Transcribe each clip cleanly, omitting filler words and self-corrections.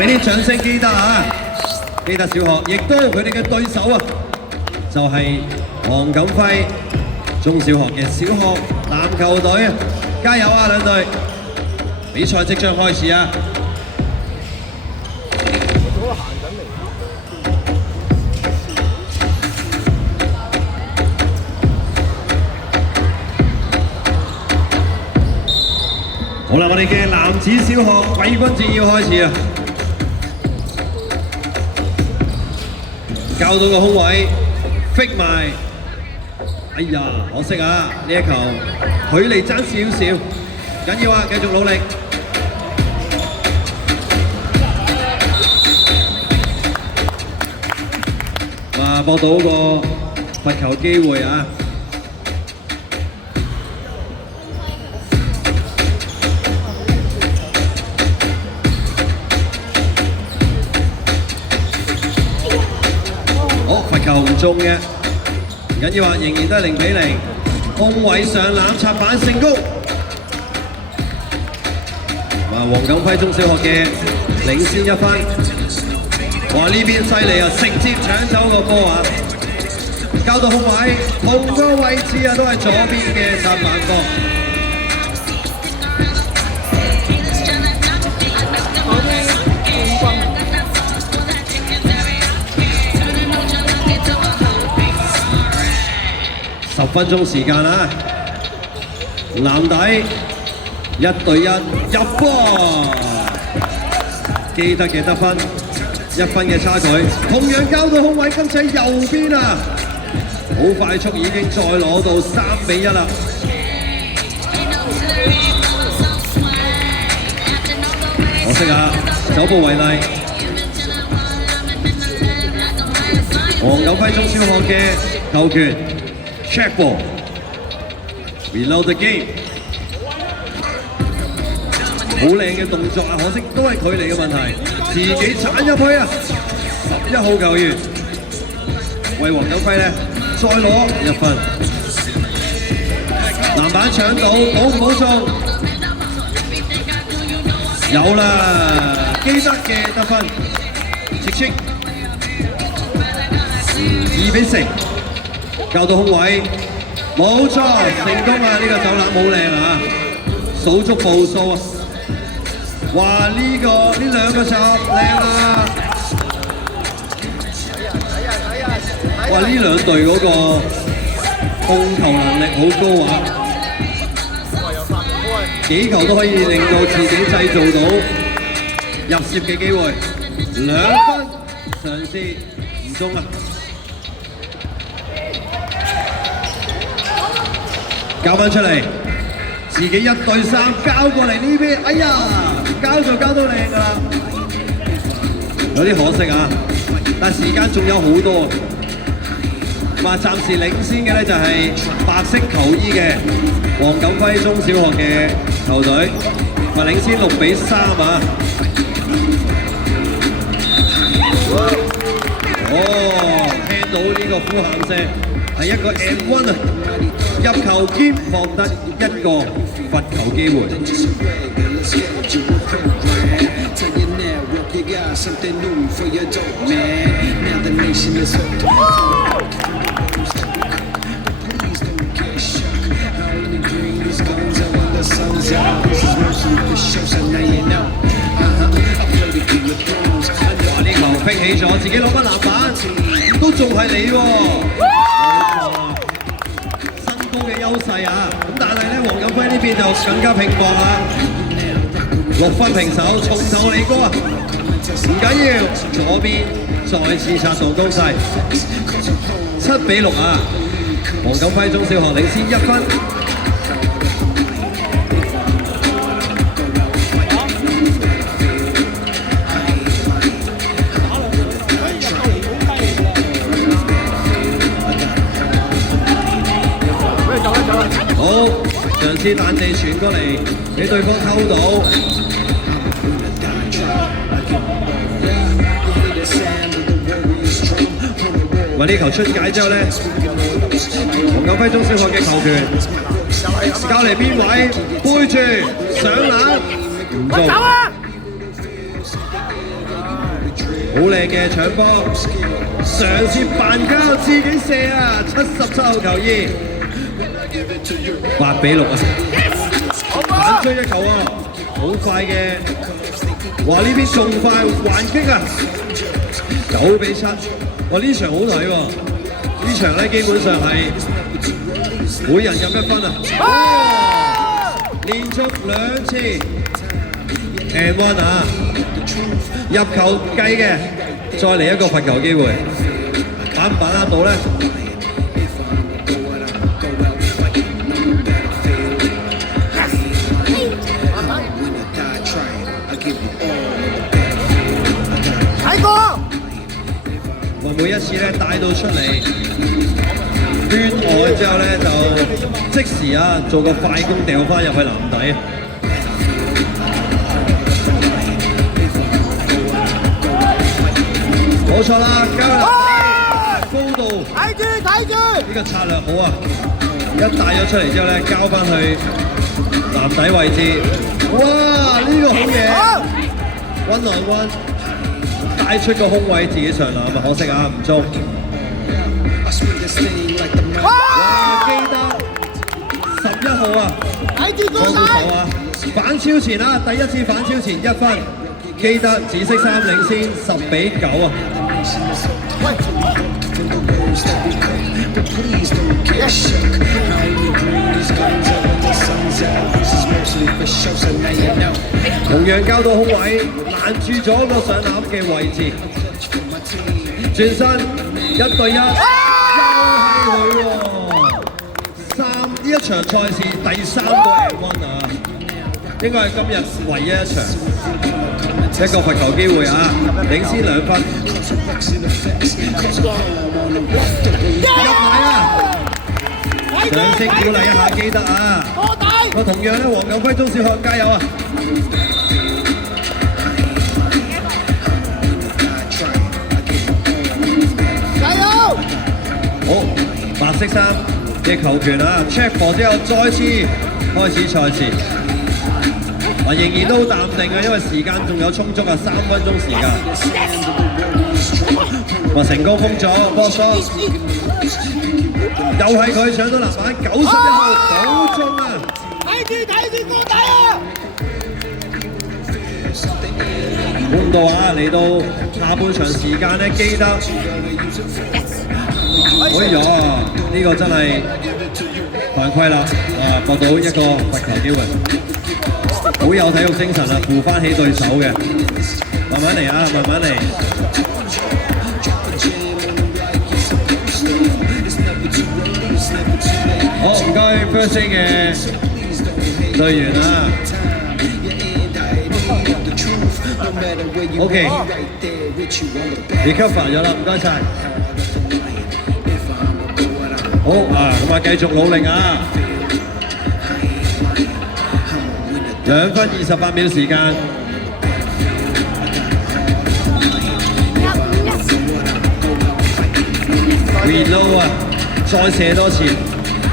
俾啲掌聲基德啊！基德小學亦都佢哋嘅對手啊，就係黃錦輝中小學嘅小學籃球隊啊！加油啊兩隊！比賽即將開始啊！好啦，我哋嘅男子小學季軍戰要開始啊！交到個空位，揈埋，哎呀，可惜啊！呢一球距離爭少少，緊要啊，繼續努力。啊，博到個罰球機會啊！罰球唔中嘅，唔緊要啊，仍然都係0比0。空位上籃插板成功。黃錦輝中小學嘅領先1分。哇！呢邊犀利啊，直接搶走個波啊！交到空位，同個位置啊都係左邊嘅插板波。10分鐘時間啦，籃底1對1入波，基德嘅得分1分嘅差距，同樣交到空位，今次喺右邊啊，好快速已經再攞到3比1啦。可惜啊，走步為例，黃錦輝中小學嘅球權。Check ball, reload the game， 好靚嘅動作啊！可惜都係距離嘅問題，自己鏟入去啊！11號球員為黃錦輝咧再攞1分，籃板搶到，保唔保中？有啦，基德嘅得分，直擊2比4。交到空位，冇錯，成功啊！呢個走籃好靚啊，數足步數啊！哇！呢兩個插靚啊！哇！呢兩隊嗰個控球能力好高啊，幾球都可以令到自己製造到入攝嘅機會，2分嘗試唔中啊！交翻出嚟，自己1對3交過嚟呢邊，哎呀，交就交到靚㗎啦，有啲可惜啊，但時間仲有好多。話暫時領先嘅咧就係白色球衣嘅黃錦輝中小學嘅球隊，話領先6比3啊。哦，聽到呢個呼喊聲，係一個 M1 啊！入球兼獲得1個罰球機會。哇！呢球逼起咗，自己攞返籃板，都仲係你喎。嘅優勢啊，咁但係咧黃錦輝呢邊就更加拼搏啊，6分平手，從頭嚟過啊，唔緊要，左邊再次刷動攻勢，7比6啊，黃錦輝中小學領先1分。好，嘗試彈地傳過嚟，俾對方溝到。為呢球出界之後咧，黃錦輝中小學嘅球權交嚟邊位，背住上籃唔中。好靚嘅搶波，嘗試扮交自己射啊！77號球衣，8-6啊！反追一球啊！好快嘅，哇！呢邊仲快還擊啊！9-7，哇！呢場好睇喎，呢場咧基本上係每人入1分啊！哇！連續2次 and one 啊！入球計嘅，再嚟一個罰球機會，把唔把握到咧？睇過。話每一次咧帶到出嚟，圈外之後咧就即時啊做個快攻掉翻入去籃底。冇錯啦，交高度，睇住，呢個策略好啊！一帶咗出嚟之後咧，交翻去籃底位置，哇！呢個好嘢，1 on 1，帶出個空位自己上籃，可惜啊唔中。哇！基德11號啊，睇住幫到手啊！反超前啊，第一次反超前1分，基德紫色衫領先10-9啊！同樣交到空位，攔住咗個上籃嘅位置，轉身1對1，又係佢喎！呢一場賽事第3個 and1啊，應該係今日唯一一場。一個罰球機會啊，領先2分。入埋啊！掌聲鼓勵一下基德啊！我同樣咧，黃錦輝中小學加油啊！加油！好，白色衫嘅球權啊 ，check 波之後再次開始賽事。仍然都好淡定啊，因為時間仲有充足啊，3分鐘時間。哇！成功封咗波叔，又係佢搶到籃板，91號補中啊！睇住個底啊！估唔到啊，嚟到下半場時間咧，基德，哎呀，呢個真係犯規啦！啊，博到一個罰球機會。好有體育精神啊，扶翻起對手嘅，慢慢嚟啊，慢慢嚟。好，唔該 First Aid 嘅隊員啊。OK， recover 咗啦，唔該晒。好啊，咁啊繼續努力啊！2分28秒時間。reload 啊，再射多次。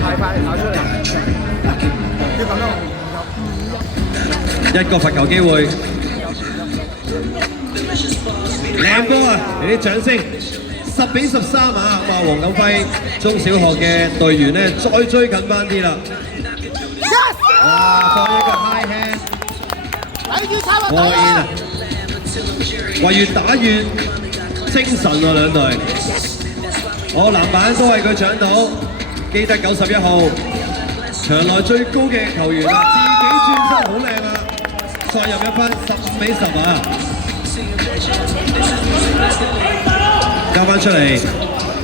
快跑出嚟！一個罰球機會。靚波啊！嚟啲掌聲。10-13啊！哇，黃錦輝中小學嘅隊員咧，再追緊翻啲啦。哇！放一個 high hand， 睇住插落過 in 啊！哇，越打越精神喎兩隊。我籃板都係佢搶到，基德91號，場內最高嘅球員啦，自己轉身好靚啊！再入1分，15-10啊！交翻出嚟，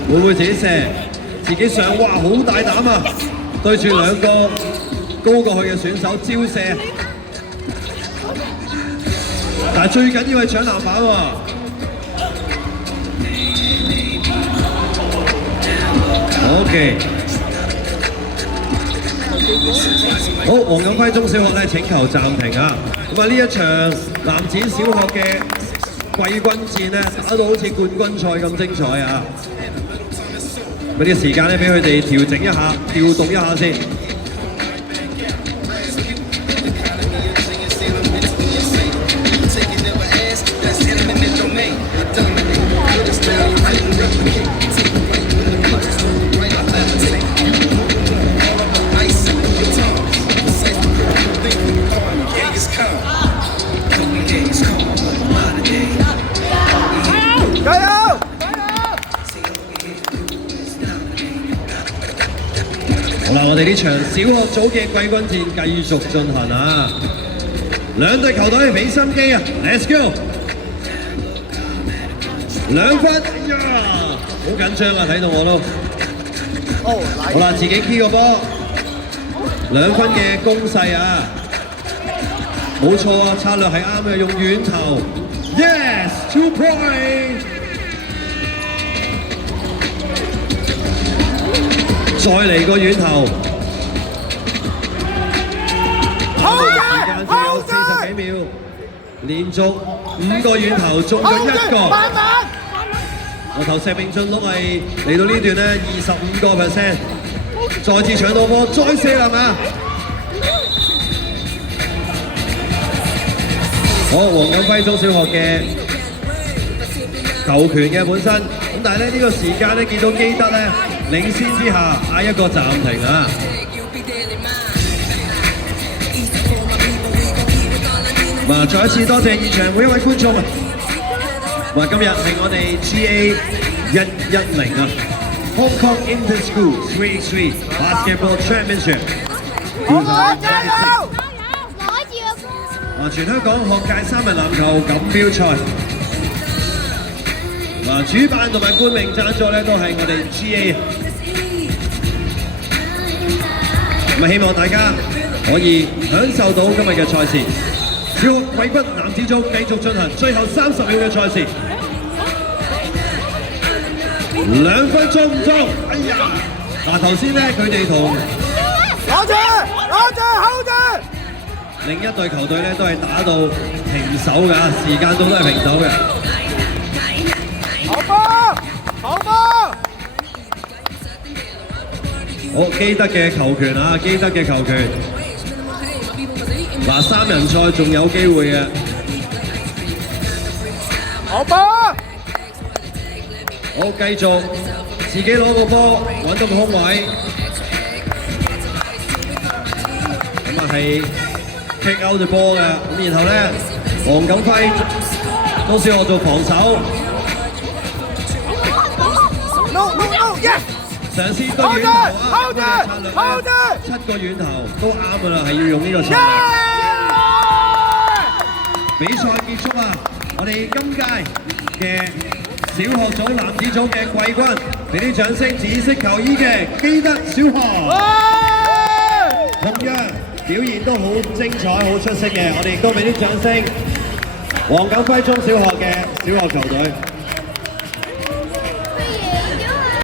會唔會自己射？自己上，哇！好大膽啊！對住兩個高過去嘅選手招射，但係最緊要係搶籃板喎。OK， 好，黃錦輝中小學咧請求暫停啊！咁啊呢一場男子小學嘅季軍戰咧打到好似冠軍賽咁精彩啊！嗰啲時間咧俾佢哋調整一下、調動一下先。哋呢場小學組嘅季軍戰繼續進行啊！兩隊球隊俾心機啊 ，Let's go！ 2分呀，好緊張啊！睇到我都。好啦，自己 key 個波，2分嘅攻勢啊！冇錯啊，策略係啱嘅，用遠投 ，yes 2 point。再嚟個遠投，時間只有40幾秒，連續5個遠投中咗1個。我投石並進都係嚟到呢段咧25%，再次搶到波，再射啦嘛！好，黃錦輝中小學嘅球權嘅本身，咁但係咧呢個時間咧見到基德咧領先之下，嗌一個暫停啊！嗱，再一次多謝現場每一位觀眾啊！話今日係我哋 GA 110啊 ，Hong Kong Inter-School 3x3 Basketball Championship。加油！全香港學界3人籃球錦標賽。主辦同埋冠名贊助咧都係我哋 GA。咁希望大家可以享受到今日嘅賽事。小學季軍男子組繼續進行，最後30秒嘅賽事。2分中唔中？哎呀！頭先咧佢哋同攞住，hold 住！另一隊球隊咧都係打到平手㗎，時間都係平手嘅。好波！好，基德嘅球權啊，基德嘅球權。3人賽仲有機會嘅。好波！好，繼續自己攞個波，揾到個空位。咁啊係 kick out 隻波嘅，咁然後咧黃錦輝中小學做防守。No yes！ 嘗試對遠投啊！hold 住！7個遠投都啱㗎啦，係要用呢個策略。比賽結束啊！我哋今屆嘅小學組、男子組嘅季軍，俾啲掌聲！紫色球衣嘅基德小學，同樣表現都好精彩、好出色嘅，我哋亦都俾啲掌聲！黃錦輝中小學嘅小學球隊。